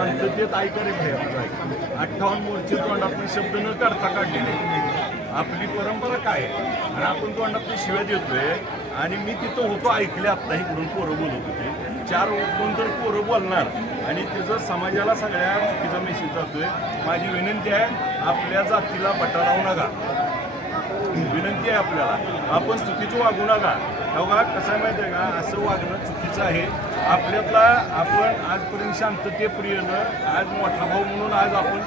शांततेत ऐकायला पाहिजे. 58 मोर्चे तोंडातून शब्द न काढता काढलेले. आपली परंपरा काय आहे आणि आपण तोंडातून शिव्या देतोय. आणि मी तिथं होतो, ऐकले आत्ता इकडून पोरं बोलत होते. 4 कोण तर पोरं बोलणार आणि तिचं समाजाला सगळ्या चुकीचा मेसेज जातोय. माझी विनंती आहे, आपल्या जातीला बटा लावू नका. विनंती आहे आपल्याला, आपण चुकीचं वागू नका. तेव्हा कसं आहे माहिती आहे का, असं वागणं चुकीचं आहे. आपल्यातला आपण आजपर्यंत शांततेप्रियनं आज मोठा भाऊ म्हणून आज आपण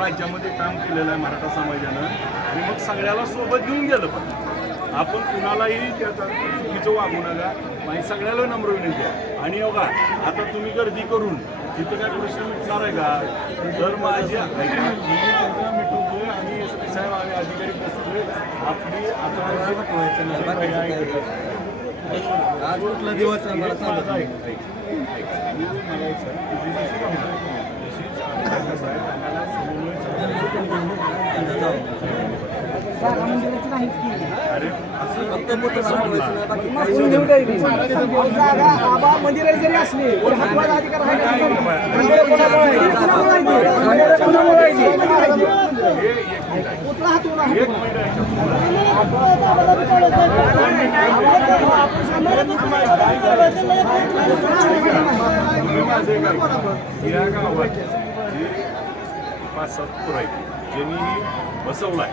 राज्यामध्ये काम केलेलं आहे मराठा समाजानं. आणि मग सगळ्याला सोबत घेऊन गेलं. पण आपण कुणालाही त्याचा चुकीचं वागू नका. माझी सगळ्याला नम्र विनंती आहे. आणि बघा, आता तुम्ही गर्दी करून तिथं काय प्रश्न मिटणार आहे का? तर माझी मिटवतोय आणि SP साहेब आम्ही अधिकारी बसतोय. आपली आता आज कुठला दिवस आहे मला सांगा. अरे फक्त मोठं सांगायचं नाही, बाकी काही मंदिर जरी असली तरी हातवायचा अधिकार आहे का? कुठला हात उडा? या गावात 5-7 पोरं आहेत ज्यांनी बसवलाय.